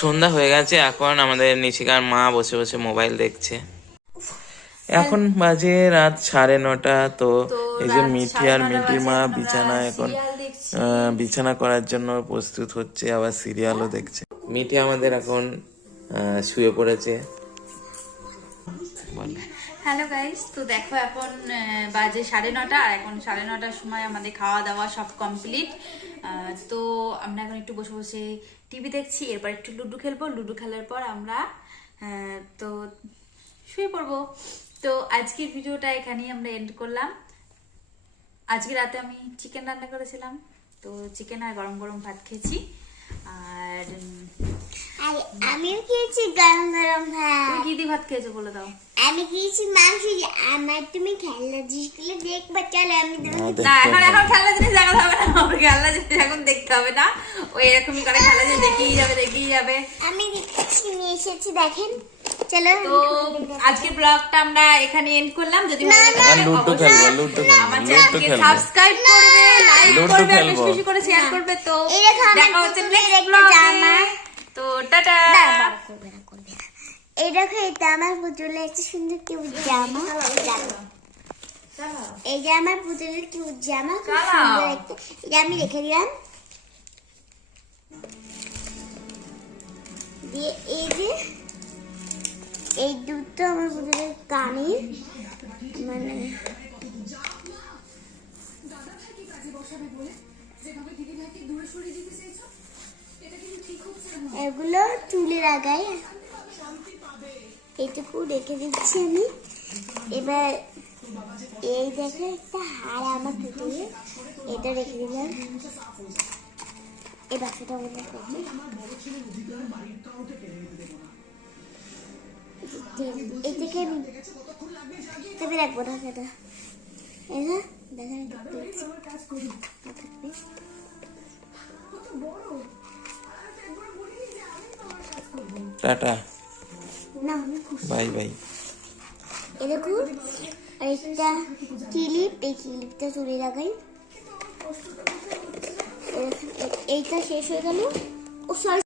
সন্ধ্যা হয়ে গেছে এখন আমাদের নিশিকার মা বসে বসে মোবাইল দেখছে। এখন বাজে রাত সাড়ে নটা তো এই যে মিঠি আর মিঠির মা বিছানা এখন বিছানা করার জন্য প্রস্তুত হচ্ছে আবার সিরিয়ালও দেখছে। মিঠি আমাদের এখন শুয়ে পড়েছে। হ্যালো গাইস তো দেখো, এখন বাজে সাড়ে নটা, আর এখন সাড়ে নটার সময় আমাদের খাওয়া দাওয়া সব কমপ্লিট তো আমরা এখন একটু বসে বসে টিভি দেখছি, এরপর একটু লুডো খেলব। লুডো খেলার পর আমরা তো শুয়ে পড়ব। তো আজকের ভিডিওটা এখানেই আমরা এন্ড করলাম। আজকে রাতে আমি চিকেন রান্না করেছিলাম। তো চিকেন আর গরম গরম ভাত খেয়েছি। আর আমিও খেয়েছি গরম গরম ভাত। তুমি কি দিয়ে ভাত খেয়েছো বলে দাও। আমি খেয়েছি মাংস আমার তুমি জিনিসগুলো দেখবা চলো আমি না এখন এখন খেলা জিনিস দেখাতে হবে না আমার খেলা জিনিস এখন দেখতে হবে না। ওই এরকমই করে খেলা জিনিস দেখেই যাবে দেখেই যাবে। আমি দেখছি নিয়ে এসেছি দেখেন। চলো তো আজকের ব্লগটা আমরা এখানে এন্ড করলাম। যদি ভালো লাগে লুডো খেলব লুডো খেলব লুডো চ্যানেলকে সাবস্ক্রাইব করবে লাইক করবে বেশি বেশি করে শেয়ার করবে তো দেখো হচ্ছে নেক্সট ব্লগে করবে না করবে। না এই দেখো এটা আমার পুতুলের একটা সুন্দর কিউট জামা। এই যে আমার পুতুলের কিউট জামা খুব সুন্দর একটা। এটা আমি রেখে দিলাম। দিয়ে এই যে এই দুটো আমার পুতুলের কানে মানে এগুলো চুলে লাগাই এটুকু রেখে দিচ্ছি আমি। এবার এই দেখো, একটা হার আমার পুতুলে এটা রেখে দিলাম। এই বাচ্চাটা মনে করছি এই থেকে আমি রাখব না সেটা না দেখেন টাটা। Bye bye. এরকম একটা ক্লিপ এই ক্লিপটা চুলে লাগাই। এইটা শেষ হয়ে গেল। ও